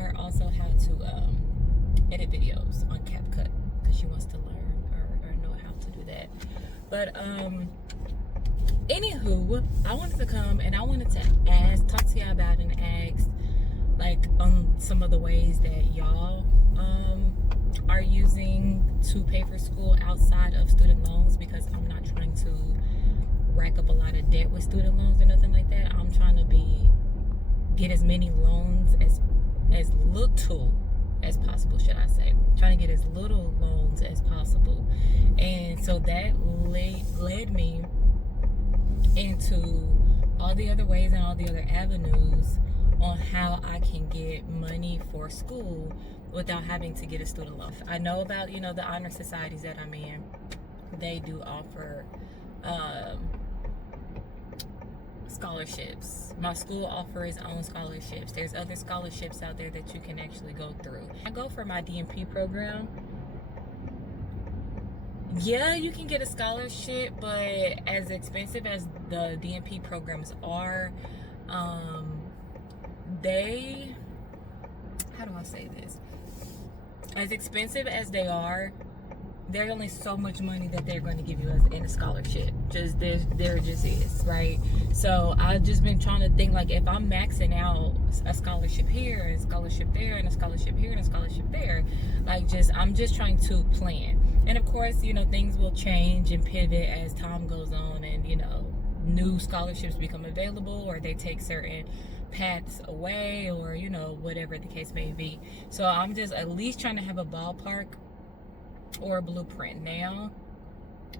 her also how to edit videos on CapCut, because she wants to learn or know how to do that. But anywho, I wanted to come and I wanted to talk to y'all about and ask, like, some of the ways that y'all are using to pay for school outside of student loans, because I'm not trying to rack up a lot of debt with student loans or nothing like that. I'm trying to get as many loans as little as possible, should I say. Trying to get as little loans as possible. And so that led me into all the other ways and all the other avenues on how I can get money for school without having to get a student loan. I know about, the honor societies that I'm in. They do offer scholarships. My school offers its own scholarships. There's other scholarships out there that you can actually go through. I go for my DMP program. Yeah, you can get a scholarship, but as expensive as the DMP programs are, how do I say this? As expensive as they are, there's only so much money that they're going to give you in a scholarship. There just is, right? So I've just been trying to think, like, if I'm maxing out a scholarship here, and a scholarship there, and a scholarship here, and a scholarship there, I'm just trying to plan. And of course, things will change and pivot as time goes on, and new scholarships become available, or they take certain paths away, or whatever the case may be. So I'm just at least trying to have a ballpark or a blueprint now,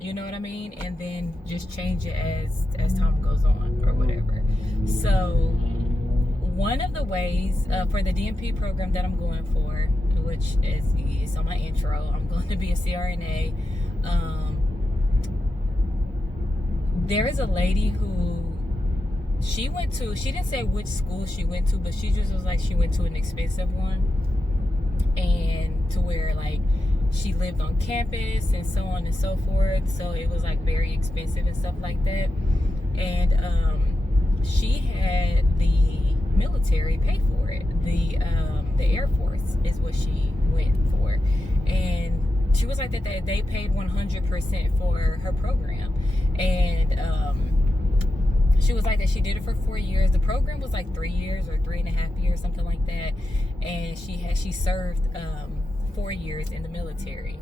you know what I mean, and then just change it as time goes on or whatever. So one of the ways for the DMP program that I'm going for, which is on my intro, I'm going to be a CRNA. There is a lady who she didn't say which school she went to, but she just was like, she went to an expensive one, and to where, like, she lived on campus and so on and so forth. So it was like very expensive and stuff like that. And she had the military pay for it. The Air Force is what she went for. And she was like that they paid 100% for her program. And she was like that she did it for 4 years. The program was like 3 years or 3.5 years, something like that. And she served 4 years in the military,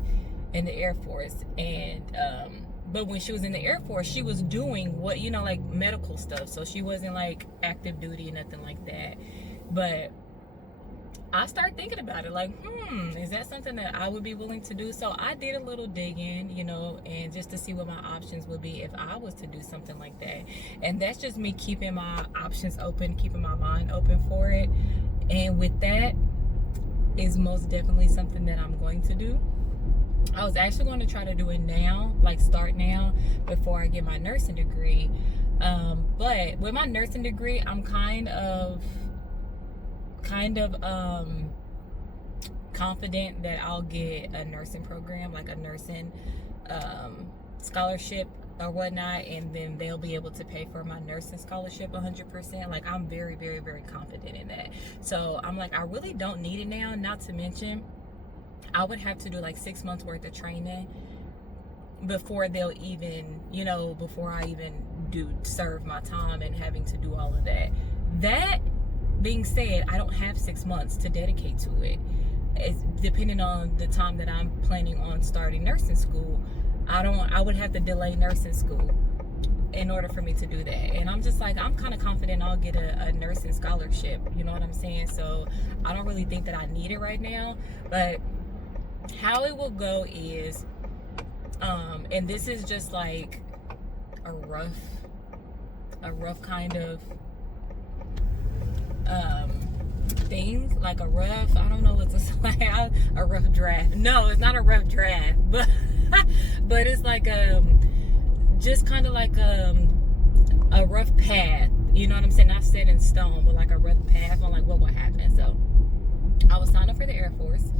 in the Air Force. And but when she was in the Air Force, she was doing what, like medical stuff. So she wasn't like active duty or nothing like that. But I started thinking about it, like, is that something that I would be willing to do? So I did a little digging, and just to see what my options would be if I was to do something like that. And that's just me keeping my options open, keeping my mind open for it. And with that is most definitely something that I'm going to do. I was actually going to try to do it now, like start now before I get my nursing degree. But with my nursing degree, I'm kind of confident that I'll get a nursing program, like a nursing scholarship or whatnot, and then they'll be able to pay for my nursing scholarship 100%. Like, I'm very, very, very confident in that. So I'm like, I really don't need it now. Not to mention, I would have to do like 6 months worth of training before they'll even, before I even serve my time and having to do all of that. That being said, I don't have 6 months to dedicate to it. It's depending on the time that I'm planning on starting nursing school. I would have to delay nursing school in order for me to do that. And I'm just like, I'm kind of confident I'll get a nursing scholarship. You know what I'm saying? So I don't really think that I need it right now. But how it will go is, and this is just like a rough kind of thing, like a rough, I don't know what to say, a rough draft. No, it's not a rough draft, but it's like just kind of like a rough path, you know what I'm saying? Not set in stone, but like a rough path on like what will happen. So I was signed up for the Air Force.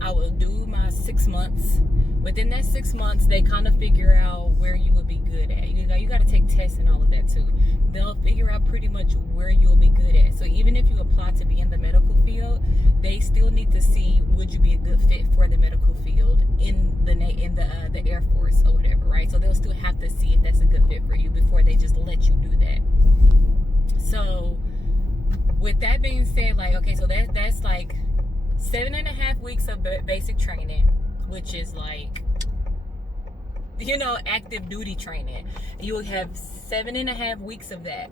I will do my 6 months. Within that 6 months, they kind of figure out where you would be good at. You got to take tests and all of that too. They'll figure out pretty much where you'll be good at. So even if you apply to be in the medical field, still need to see, would you be a good fit for the medical field in the Air Force or whatever, right? So they'll still have to see if that's a good fit for you before they just let you do that. So with that being said, like, okay, so that's like 7.5 weeks of basic training, which is like, you know, active duty training. You'll have 7.5 weeks of that.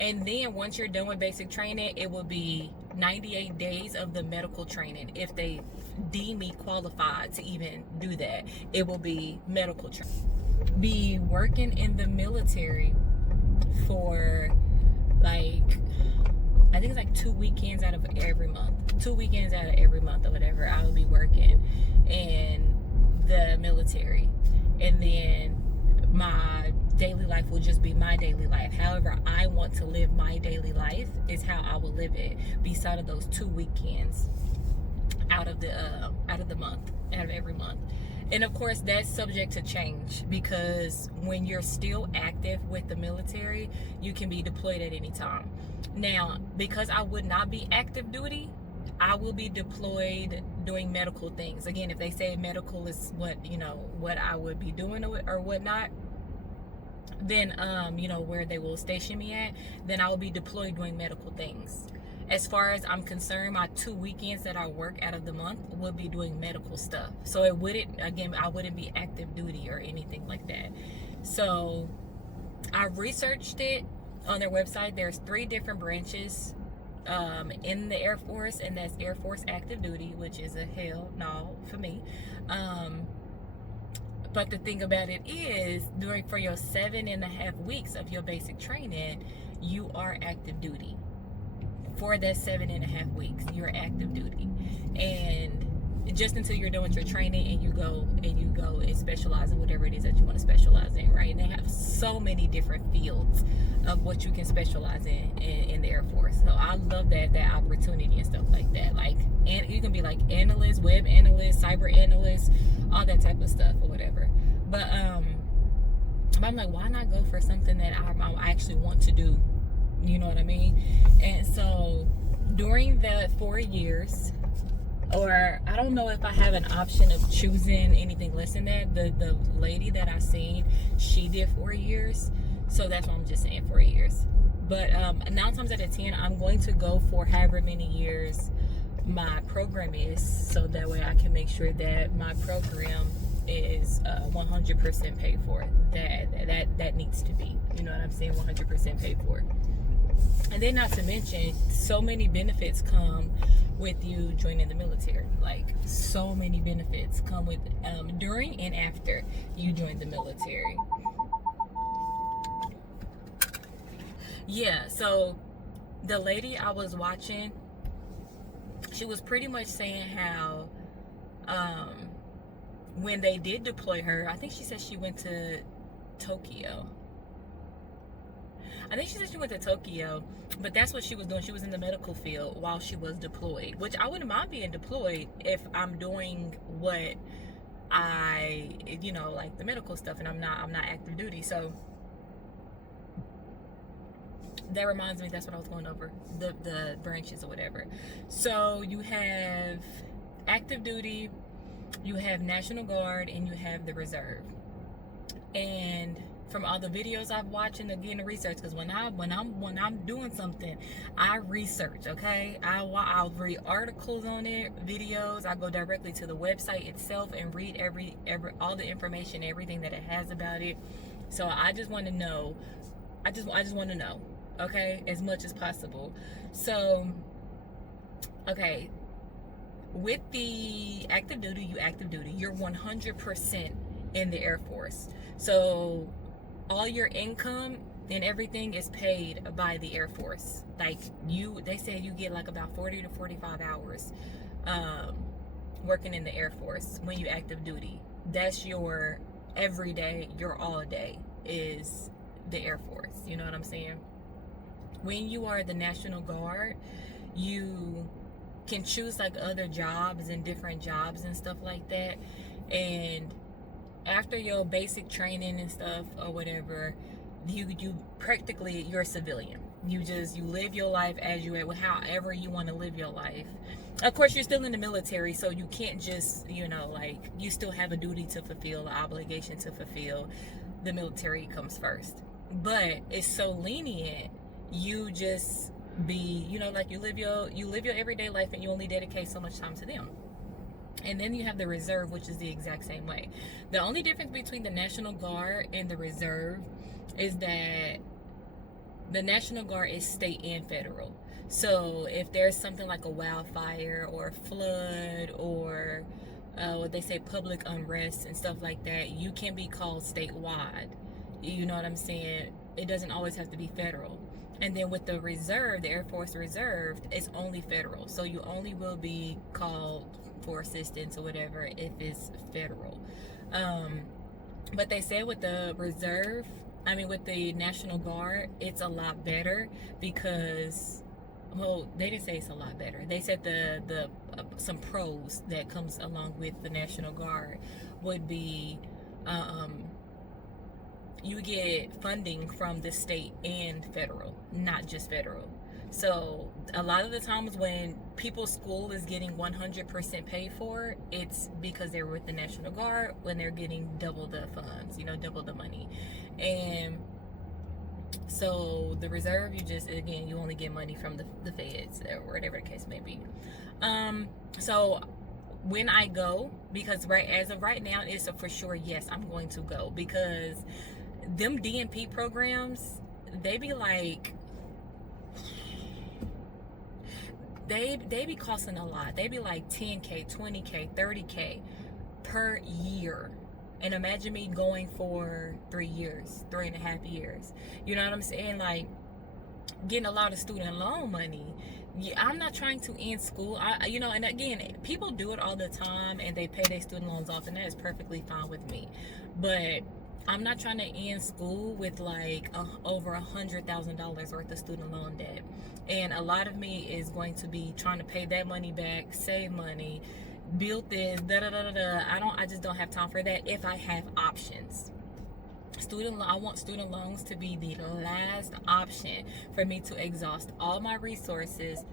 And then once you're done with basic training, it will be 98 days of the medical training. If they deem me qualified to even do that, it will be medical training. Be working in the military for like, I think it's like 2 weekends out of every month. 2 weekends out of every month or whatever, I will be working in the military. And then my daily life will just be my daily life. However I want to live my daily life is how I will live it, beside of those 2 weekends out of the month, out of every month. And of course that's subject to change, because when you're still active with the military, you can be deployed at any time. Now, because I would not be active duty, I will be deployed doing medical things. Again, if they say medical is what, you know, what I would be doing or whatnot, then you know, where they will station me at, then I will be deployed doing medical things. As far as I'm concerned, my 2 weekends that I work out of the month will be doing medical stuff. So it wouldn't, again, I wouldn't be active duty or anything like that. So I researched it on their website. There's 3 different branches in the Air Force, and that's Air Force active duty, which is a hell no for me. But the thing about it is, for your 7.5 weeks of your basic training, you are active duty. For that 7.5 weeks, you're active duty. And just until you're done with your training and you go and specialize in whatever it is that you want to specialize in, right? And they have so many different fields of what you can specialize in the Air Force. So I love that opportunity and stuff like that. Like, and you can be like analyst, web analyst, cyber analyst, all that type of stuff or whatever. But I'm like, why not go for something that I actually want to do? You know what I mean? And so during the 4 years, or I don't know if I have an option of choosing anything less than that. The lady that I seen, she did 4 years. So that's why I'm just saying 4 years. But 9 times out of 10, I'm going to go for however many years my program is, so that way I can make sure that my program is 100% paid for. That needs to be, you know what I'm saying, 100% paid for. And then, not to mention, so many benefits come with you joining the military. Like, so many benefits come with during and after you join the military. Yeah, so the lady I was watching, she was pretty much saying how when they did deploy her, I think she said she went to Tokyo. I think she said she went to Tokyo, but that's what she was doing. She was in the medical field while she was deployed, which I wouldn't mind being deployed if I'm doing what I, you know, like the medical stuff, and I'm not active duty. So that reminds me, that's what I was going over, the branches or whatever. So you have active duty, you have National Guard, and you have the reserve. And from all the videos I've watched, and again the research, because when I'm doing something, I research. Okay, I'll read articles on it, videos. I go directly to the website itself and read every all the information, everything that it has about it. So I just want to know. I just want to know. Okay, as much as possible. So, okay, with the active duty, you're 100% in the Air Force. So all your income and everything is paid by the Air Force. Like, they say you get like about 40 to 45 hours working in the Air Force when you active duty. That's your every day, your all day is the Air Force. You know what I'm saying? When you are the National Guard, you can choose like other jobs and different jobs and stuff like that. And after your basic training and stuff or whatever, you practically, you're a civilian. You live your life as you however you want to live your life. Of course, you're still in the military, so you can't just, like, you still have a duty to fulfill, an obligation to fulfill. The military comes first, but it's so lenient. You just be, like, you live your everyday life, and you only dedicate so much time to them. And then you have the reserve, which is the exact same way. The only difference between the National Guard and the reserve is that the National Guard is state and federal. So if there's something like a wildfire or a flood or what they say, public unrest and stuff like that, you can be called statewide. You know what I'm saying? It doesn't always have to be federal. And then with the reserve, the Air Force Reserve, it's only federal. So you only will be called for assistance or whatever if it's federal. But they say with the reserve, with the National Guard, it's a lot better because, well, they didn't say it's a lot better. They said the some pros that comes along with the National Guard would be, you get funding from the state and federal, not just federal. So a lot of the times when people's school is getting 100% paid for, it's because they're with the National Guard, when they're getting double the funds, double the money. And so the reserve, you only get money from the feds or whatever the case may be. So when I go, because as of right now, it's a for sure yes, I'm going to go, because them DNP programs, they be like, they be costing a lot. They be like 10K, 20K, 30K per year. And imagine me going for 3.5 years. You know what I'm saying? Like, getting a lot of student loan money. I'm not trying to end school. And again, people do it all the time and they pay their student loans off, and that is perfectly fine with me. But I'm not trying to end school with like over $100,000 worth of student loan debt. And a lot of me is going to be trying to pay that money back, save money, build this, I just don't have time for that if I have options. I want student loans to be the last option for me to exhaust all my resources.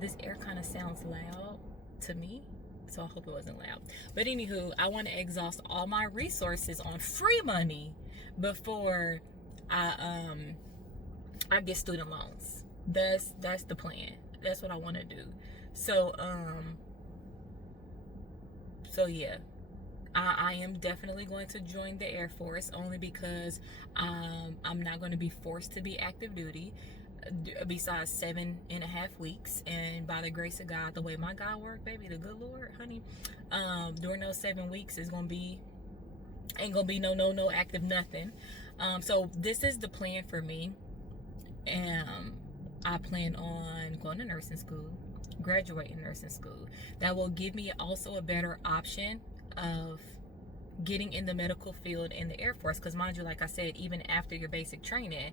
This air kind of sounds loud to me, so I hope it wasn't loud. But anywho, I want to exhaust all my resources on free money before I get student loans. That's the plan. That's what I want to do. So yeah, I am definitely going to join the Air Force, only because I'm not going to be forced to be active duty besides 7.5 weeks. And by the grace of God, the way my God work, baby, the good Lord, honey, during those 7 weeks ain't gonna be no active nothing. So this is the plan for me. I plan on going to nursing school, graduating nursing school. That will give me also a better option of getting in the medical field in the Air Force, because mind you, like I said, even after your basic training,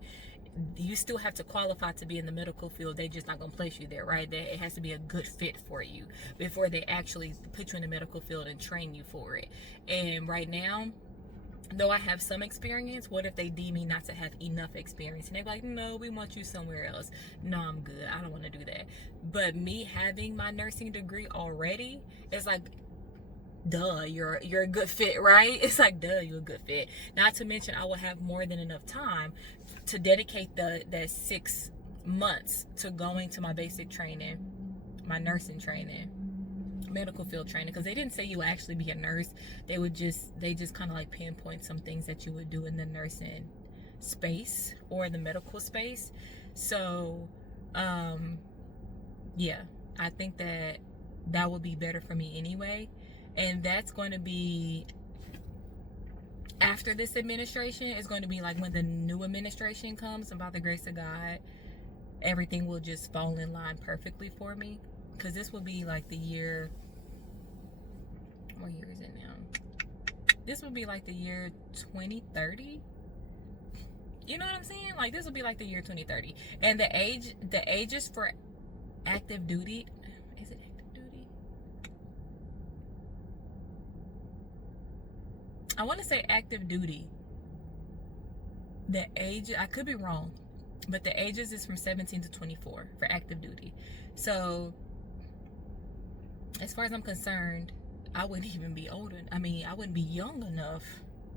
you still have to qualify to be in the medical field. They just not gonna place you there, right? It has to be a good fit for you before they actually put you in the medical field and train you for it. And right now, though I have some experience, what if they deem me not to have enough experience? And they're like, no, we want you somewhere else. No, I'm good. I don't want to do that. But me having my nursing degree already, it's like, duh, you're a good fit, right? It's like, duh, you're a good fit. Not to mention, I will have more than enough time to dedicate that 6 months to going to my basic training, my nursing training, medical field training, because they didn't say you would actually be a nurse. They just kind of like pinpoint some things that you would do in the nursing space or the medical space. So yeah, I think that would be better for me anyway. And that's going to be after this administration. Is going to be like when the new administration comes, and by the grace of God, everything will just fall in line perfectly for me, because this will be like the year, what year is it now? This will be like the year 2030. You know what I'm saying? Like, this will be like the year 2030. And the ages for active duty, is it active duty? I want to say active duty. The age, I could be wrong. but the ages is from 17 to 24 for active duty. So as far as I'm concerned, I wouldn't even be older. I mean, I wouldn't be young enough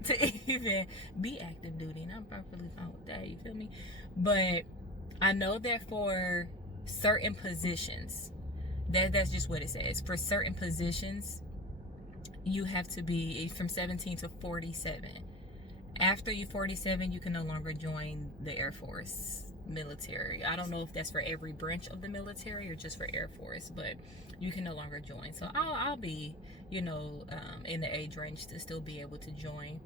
to even be active duty, and I'm perfectly fine with that. You feel me? But I know that for certain positions, that's just what it says. For certain positions, you have to be from 17 to 47. After you're 47, you can no longer join the Air Force military. I don't know if that's for every branch of the military or just for Air Force, but you can no longer join. So I'll be, in the age range to still be able to join.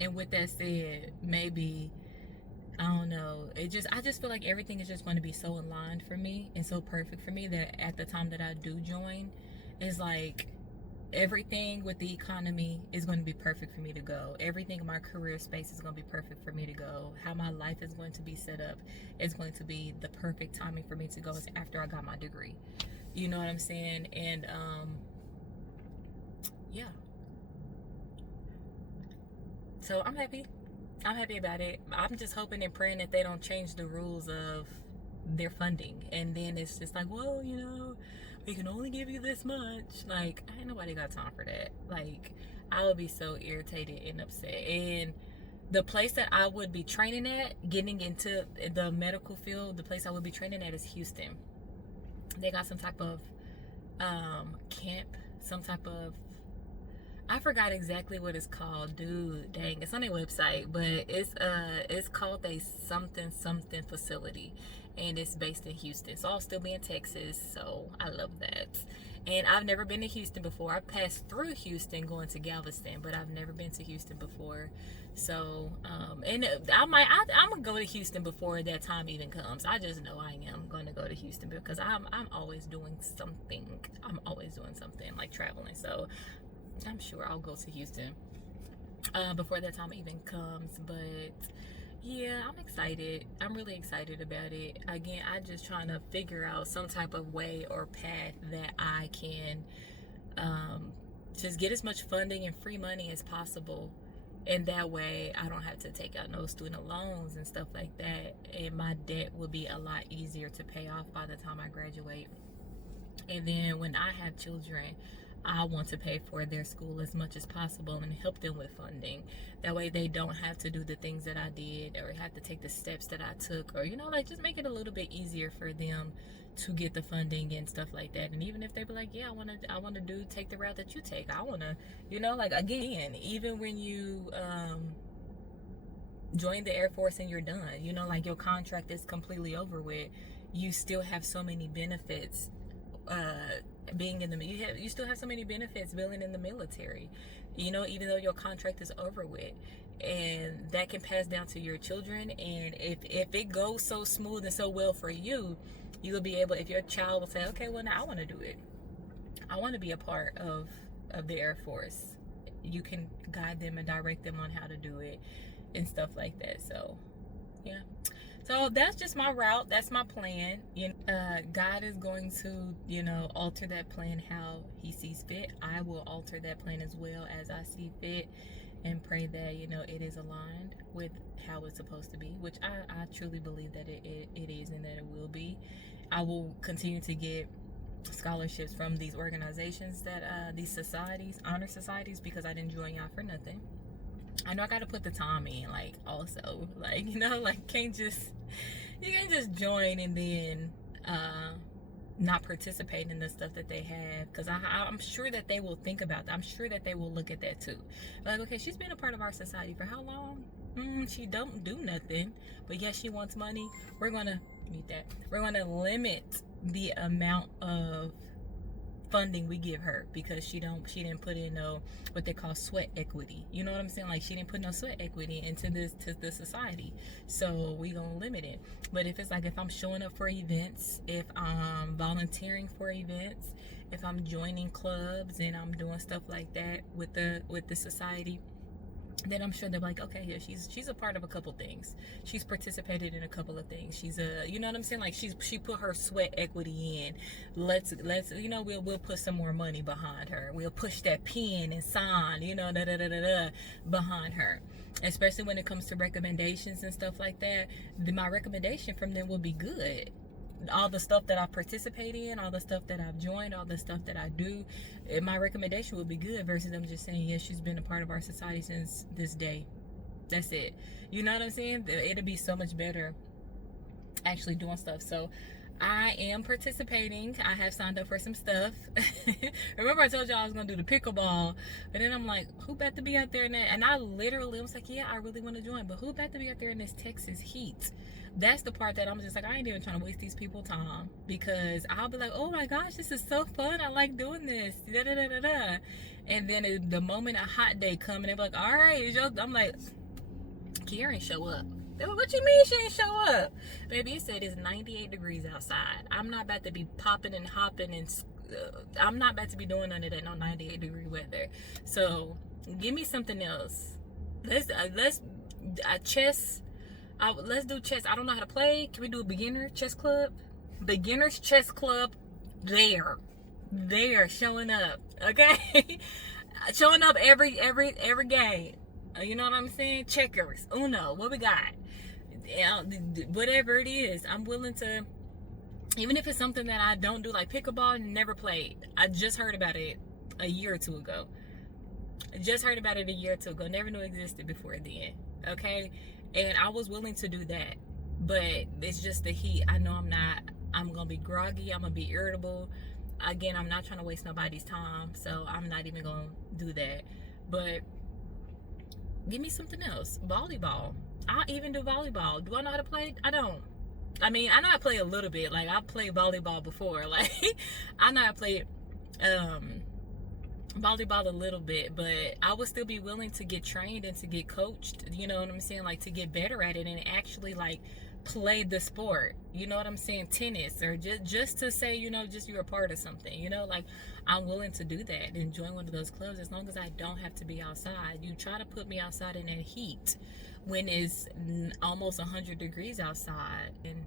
And with that said, maybe, I don't know, I just feel like everything is just going to be so aligned for me and so perfect for me that at the time that I do join, it's like everything with the economy is going to be perfect for me to go. Everything in my career space is going to be perfect for me to go. How my life is going to be set up is going to be the perfect timing for me to go after I got my degree. You know what I'm saying? And yeah. So I'm happy about it. I'm just hoping and praying that they don't change the rules of their funding, and then it's just like, well, we can only give you this much. Like, ain't nobody got time for that. Like, I would be so irritated and upset. And the place that I would be training at, getting into the medical field, the place I would be training at is Houston. They got some type of camp, some type of, I forgot exactly what it's called, dude. Dang, it's on their website, but it's called a something facility, and it's based in Houston. So I'll still be in Texas, so I love that. And I've never been to Houston before. I passed through Houston going to Galveston, but I've never been to Houston before. So and I'm gonna go to Houston before that time even comes. I just know I am gonna go to Houston because I'm always doing something. I'm always doing something, like traveling. So I'm sure I'll go to Houston before that time even comes. But yeah, I'm excited. I'm really excited about it. Again, I'm just trying to figure out some type of way or path that I can just get as much funding and free money as possible. And that way I don't have to take out no student loans and stuff like that. And my debt will be a lot easier to pay off by the time I graduate. And then when I have children, I want to pay for their school as much as possible and help them with funding. That way they don't have to do the things that I did or have to take the steps that I took, or just make it a little bit easier for them to get the funding and stuff like that. And even if they be like, yeah, I want to take the route that you take. I want to, again, even when you join the Air Force and you're done, your contract is completely over with, you still have so many benefits being in the you still have so many benefits being in the military, even though your contract is over with, and that can pass down to your children. And if it goes so smooth and so well for you, you will be able, if your child will say, okay, well, now I want to do it, I want to be a part of the Air Force, you can guide them and direct them on how to do it and stuff like that. So yeah, so that's just my route. That's my plan. God is going to, alter that plan how he sees fit. I will alter that plan as well as I see fit, and pray that, it is aligned with how it's supposed to be, which I truly believe that it is, and that it will be. I will continue to get scholarships from these organizations that, these societies, honor societies, because I didn't join y'all for nothing. I know I gotta put the time in, also, you can't just join and then not participate in the stuff that they have, because I'm sure that they will think about that. I'm sure that they will look at that too, like, okay, she's been a part of our society for how long? She don't do nothing, but yes, she wants money. We're gonna limit the amount of funding we give her, because she didn't put in what they call sweat equity. You know what I'm saying? Like, she didn't put no sweat equity into the society, so we gonna limit it. But if it's like, if I'm showing up for events, if I'm volunteering for events, if I'm joining clubs and I'm doing stuff like that with the society, then I'm sure they're like, okay, yeah, she's a part of a couple things. She's participated in a couple of things. She's a, you know what I'm saying? Like she put her sweat equity in. Let's we'll put some more money behind her. We'll push that pen and sign, behind her. Especially when it comes to recommendations and stuff like that. My recommendation from them will be good. All the stuff that I participate in, all the stuff that I've joined, all the stuff that I do, my recommendation would be good versus them just saying, yes, she's been a part of our society since this day. That's it. You know what I'm saying? It'll be so much better actually doing stuff. So I am participating. I have signed up for some stuff. Remember I told y'all I was going to do the pickleball, but then I'm like, who about to be out there in that? And I literally was like, yeah, I really want to join, but who about to be out there in this Texas heat? That's the part that I'm just like, I ain't even trying to waste these people time, because I'll be like, oh my gosh, this is so fun. I like doing this. And then the moment a hot day come and they're like, all right, I'm like, Kiera ain't show up. What you mean she ain't show up? Baby, it said it's 98 degrees outside. I'm not about to be popping and hopping and I'm not about to be doing none of that no 98 degree weather. So give me something else. Let's chess. Let's do chess. I don't know how to play. Can we do a beginner chess club? Beginners chess club. There showing up. Okay. Showing up every game. You know what I'm saying? Checkers, Uno, what we got? Whatever it is, I'm willing to, even if it's something that I don't do, like pickleball, never played. I just heard about it a year or two ago. Never knew it existed before then. Okay? And I was willing to do that. But it's just the heat. I know I'm going to be groggy. I'm going to be irritable. Again, I'm not trying to waste nobody's time. So I'm not even going to do that. But give me something else. Volleyball. I even do volleyball. Do I know how to play? I don't. I mean, I know how to play a little bit. Like, I played volleyball before. Like, I know how to play volleyball a little bit. But I would still be willing to get trained and to get coached. You know what I'm saying? Like, to get better at it and actually, like, play the sport. You know what I'm saying? Tennis, or just to say, just you're a part of something. Like, I'm willing to do that and join one of those clubs as long as I don't have to be outside. You try to put me outside in that heat when it's almost 100 degrees outside, and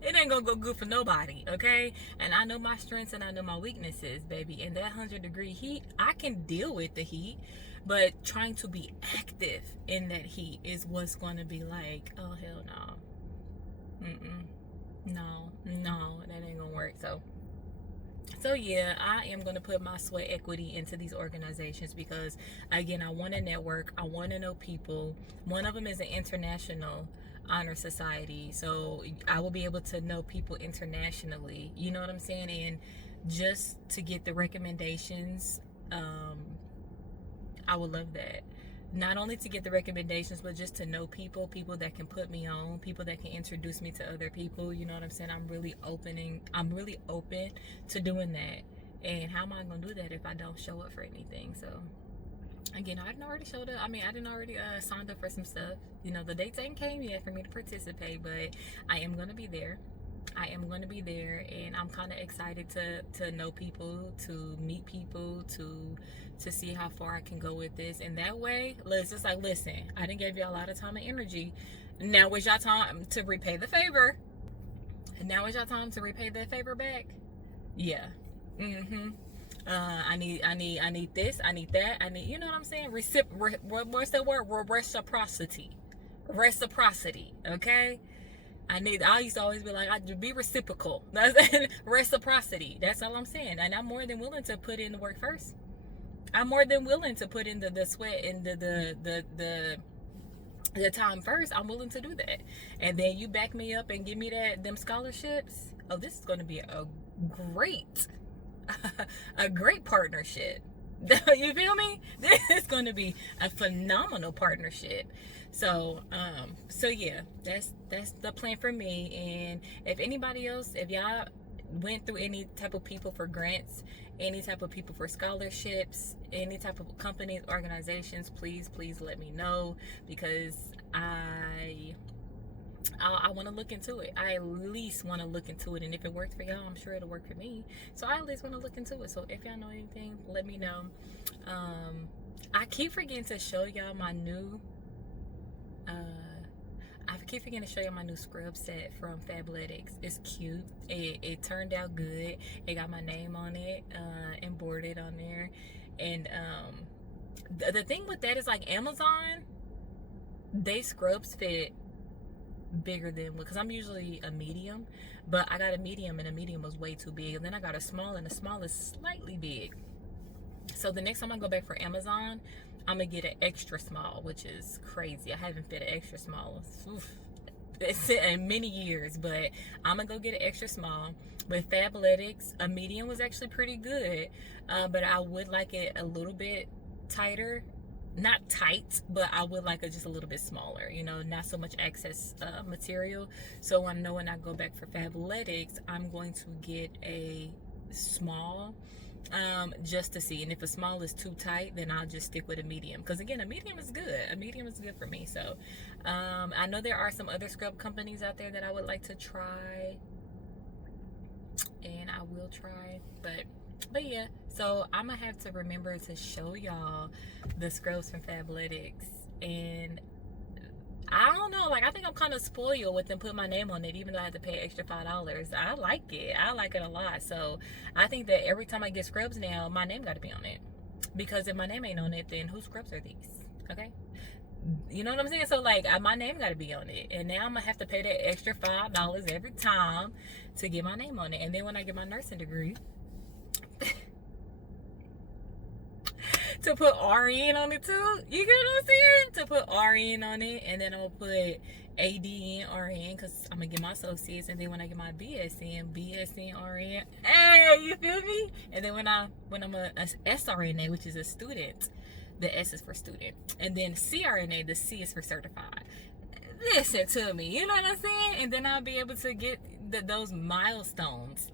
it ain't gonna go good for nobody, okay? And I know my strengths and I know my weaknesses, baby. And that 100-degree heat, I can deal with the heat, but trying to be active in that heat is what's going to be like, oh, hell no. No, that ain't gonna work. So yeah, I am going to put my sweat equity into these organizations because, again, I want to network. I want to know people. One of them is an international honor society, so I will be able to know people internationally. You know what I'm saying? And just to get the recommendations, I would love that. Not only to get the recommendations, but just to know people that can put me on, people that can introduce me to other people. You know what I'm saying? I'm really open to doing that. And how am I going to do that if I don't show up for anything? So, again, I didn't already showed up. I mean, I didn't already signed up for some stuff. The dates ain't came yet for me to participate, but I am going to be there. And I'm kind of excited to know people, to meet people, to see how far I can go with this. And that way, it's like, listen, I didn't give you a lot of time and energy. Now is your time to repay the favor. Now is your time to repay that favor back. Yeah. I need this. I need that. You know what I'm saying? What's that word? Reciprocity. Okay. I used to always be like, I'd be reciprocal. That's reciprocity. That's all I'm saying. And I'm more than willing to put in the work first. I'm more than willing to put in the sweat and the time first. I'm willing to do that. And then you back me up and give me them scholarships. Oh, this is going to be a great partnership. You feel me? This is going to be a phenomenal partnership. So yeah, that's the plan for me. And if anybody else, if y'all went through any type of people for grants, any type of people for scholarships, any type of companies, organizations, please let me know, because I I want to look into it. I at least want to look into it, and if it works for y'all, I'm sure it'll work for me. So I at least want to look into it. So if y'all know anything, let me know. I keep forgetting to show y'all my new I keep forgetting to show you my new scrub set from Fabletics. It's cute. It turned out good. It got my name on it, embroidered on there. And the thing with that is, like, Amazon, they scrubs fit bigger than, because I'm usually a medium, but I got a medium, and a medium was way too big. And then I got a small, and the small is slightly big. So the next time I go back for Amazon, I'm gonna get an extra small, which is crazy. I haven't fit an extra small in many years, but I'm gonna go get an extra small. With Fabletics, a medium was actually pretty good, but I would like it a little bit tighter. Not tight, but I would like it just a little bit smaller, you know, not so much excess material. So I know when I go back for Fabletics, I'm going to get a small, just to see. And if a small is too tight, then I'll just stick with a medium, because again, a medium is good. A medium is good for me. So I know there are some other scrub companies out there that I would like to try, and I will try, but yeah. So I'm gonna have to remember to show y'all the scrubs from Fabletics. And I don't know, like, I think I'm kind of spoiled with them putting my name on it, even though I had to pay extra $5. I like it a lot. So I think that every time I get scrubs now, my name got to be on it, because if my name ain't on it, then whose scrubs are these? Okay, you know what I'm saying? So, like, my name got to be on it, and now I'm gonna have to pay that extra $5 every time to get my name on it. And then when I get my nursing degree, to put RN on it too. You get what I'm saying? To put RN on it, and then I'm gonna put ADN RN, because I'm gonna get my associates, and then when I get my BSN RN, hey, you feel me? And then when I'm a SRNA, which is a student, the S is for student, and then CRNA, the C is for certified. Listen to me, you know what I'm saying? And then I'll be able to get those milestones.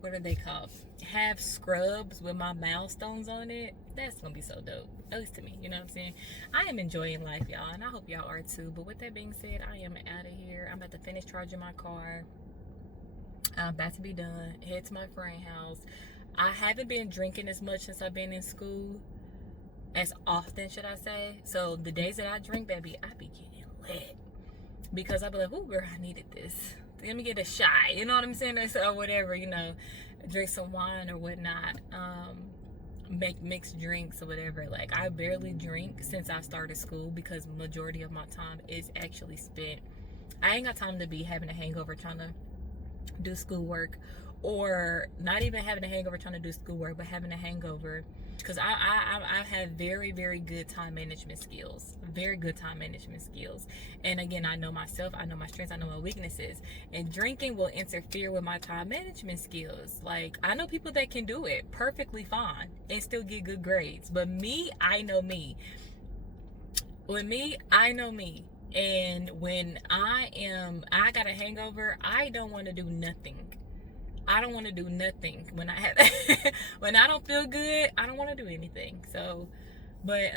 What are they called? Have scrubs with my milestones on it. That's gonna be so dope, at least to me. You know what I'm saying? I am enjoying life, y'all, and I hope y'all are too. But with that being said, I am out of here. I'm about to finish charging my car. I'm about to be done. Head to my friend's house. I haven't been drinking as much since I've been in school, as often, should I say. So the days that I drink, baby, I be getting lit, because I be like, "Ooh, girl, I needed this. Let me get a shot," you know what I'm saying? Or whatever, you know, drink some wine or whatnot, make mixed drinks or whatever. Like, I barely drink since I started school, because majority of my time is actually spent. I ain't got time to be having a hangover trying to do schoolwork, or not even having a hangover trying to do schoolwork, but having a hangover, because I have very, very good time management skills. Very good time management skills. And again, I know myself, I know my strengths, I know my weaknesses. And drinking will interfere with my time management skills. Like, I know people that can do it perfectly fine and still get good grades. But me, I know me. With me, I know me. And when I got a hangover, I don't want to do nothing. I don't want to do nothing when I have when I don't feel good. I don't want to do anything. So, but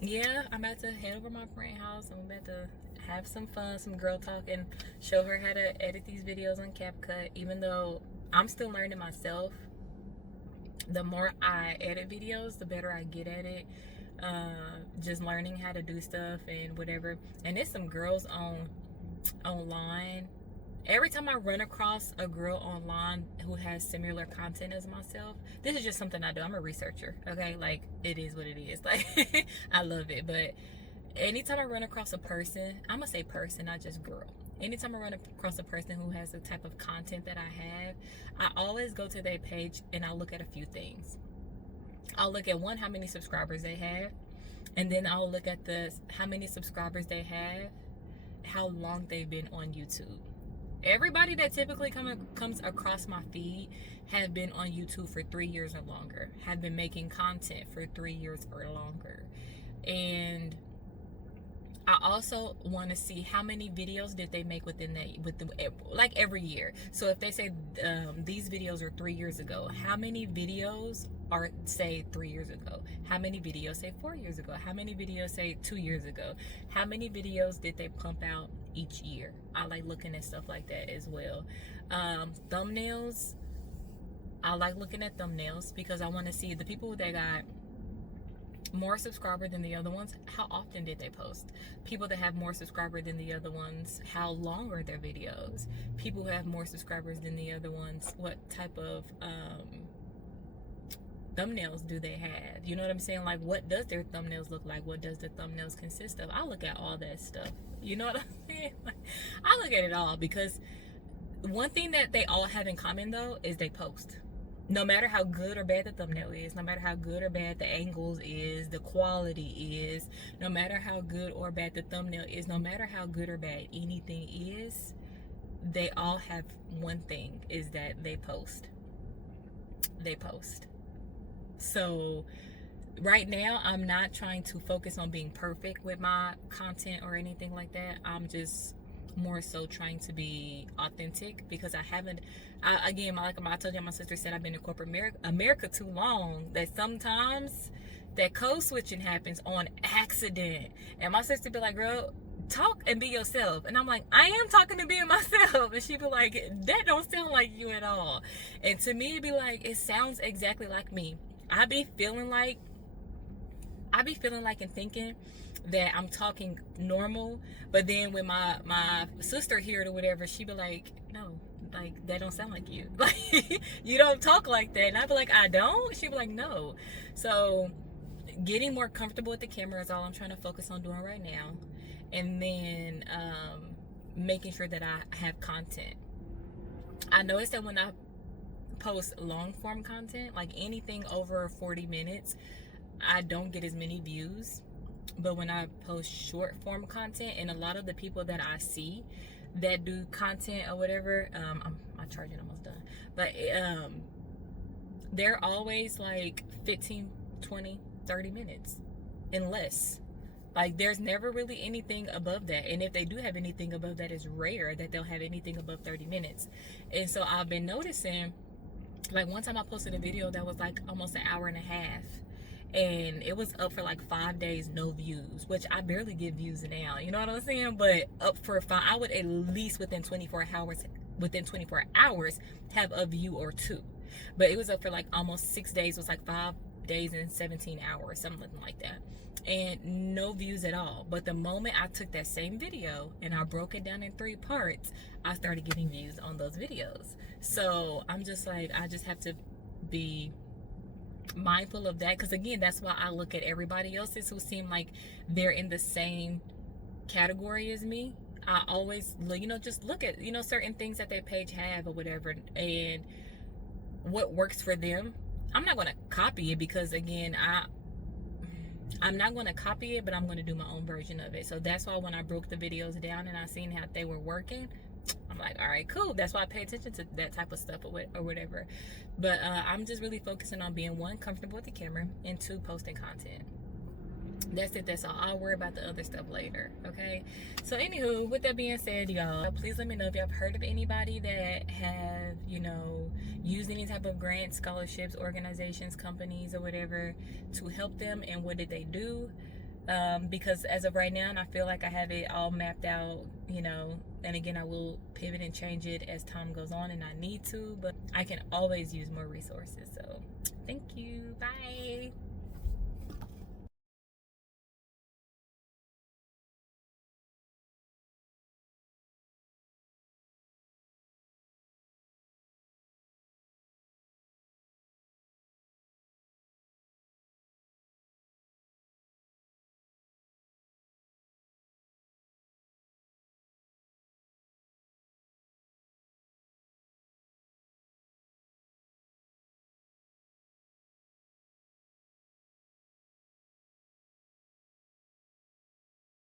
yeah, I'm about to head over to my friend's house. I'm about to have some fun, some girl talk, and show her how to edit these videos on CapCut. Even though I'm still learning myself, the more I edit videos, the better I get at it. Just learning how to do stuff and whatever. And there's some girls online. Every time I run across a girl online who has similar content as myself, this is just something I do. I'm a researcher, okay? Like, it is what it is. Like, I love it. But anytime I run across a person, I'm going to say person, not just girl. Anytime I run across a person who has the type of content that I have, I always go to their page and I look at a few things. I'll look at, one, how many subscribers they have. And then I'll look at how many subscribers they have, how long they've been on YouTube. Everybody that typically comes across my feed have been on YouTube for 3 years or longer, have been making content for 3 years or longer. And I also want to see how many videos did they make within that, like every year. So if they say these videos are 3 years ago, how many videos are say 3 years ago? How many videos say 4 years ago? How many videos say 2 years ago? How many videos did they pump out each year? I like looking at stuff like that as well. Thumbnails, I like looking at thumbnails because I want to see the people that got more subscriber than the other ones, how often did they post? People that have more subscriber than the other ones, how long are their videos? People who have more subscribers than the other ones, what type of thumbnails do they have? You know what I'm saying? Like, what does their thumbnails look like? What does the thumbnails consist of? I look at all that stuff. You know what I'm saying? Like, I look at it all because one thing that they all have in common though is they post. No matter how good or bad the thumbnail is, no matter how good or bad the angles is, the quality is, no matter how good or bad the thumbnail is, no matter how good or bad anything is, they all have one thing, is that they post. They post. So right now, I'm not trying to focus on being perfect with my content or anything like that. I'm just more so trying to be authentic because I haven't, again, like I told you, my sister said I've been in corporate America too long that sometimes that code switching happens on accident. And my sister be like, girl, talk and be yourself. And I'm like, I am talking to being myself. And she be like, that don't sound like you at all. And to me, it'd be like, it sounds exactly like me. I be feeling like and thinking that I'm talking normal, but then when my sister hear it or whatever, she be like, no, like that don't sound like you. Like you don't talk like that. And I be like, I don't? She be like, no. So getting more comfortable with the camera is all I'm trying to focus on doing right now. And then making sure that I have content. I noticed that when I post long form content, like anything over 40 minutes, I don't get as many views. But when I post short form content, and a lot of the people that I see that do content or whatever, my charging almost done, but they're always like 15, 20, 30 minutes and less. Like there's never really anything above that. And if they do have anything above that, it's rare that they'll have anything above 30 minutes. And so I've been noticing, like one time I posted a video that was like almost an hour and a half, and it was up for like 5 days, no views, which I barely get views now, you know what I'm saying? But up for 5, I would at least within 24 hours have a view or two. But it was up for like almost 6 days. It was like 5 days and 17 hours, something like that, and no views at all. But the moment I took that same video and I broke it down in 3 parts, I started getting views on those videos. So I'm just like, I just have to be mindful of that, because again, that's why I look at everybody else's who seem like they're in the same category as me. I always, just look at, certain things that their page have or whatever, and what works for them. I'm not going to copy it, because again, I'm not going to copy it, but I'm going to do my own version of it. So that's why when I broke the videos down and I seen how they were working, I'm like, all right, cool. That's why I pay attention to that type of stuff or whatever. But I'm just really focusing on being, 1, comfortable with the camera, and 2, posting content. That's it. That's all. I'll worry about the other stuff later. Okay. So anywho, with that being said, y'all, please let me know if y'all have heard of anybody that have, used any type of grants, scholarships, organizations, companies, or whatever to help them, and what did they do? Because as of right now, and I feel like I have it all mapped out, and again, I will pivot and change it as time goes on and I need to, but I can always use more resources. So thank you. Bye.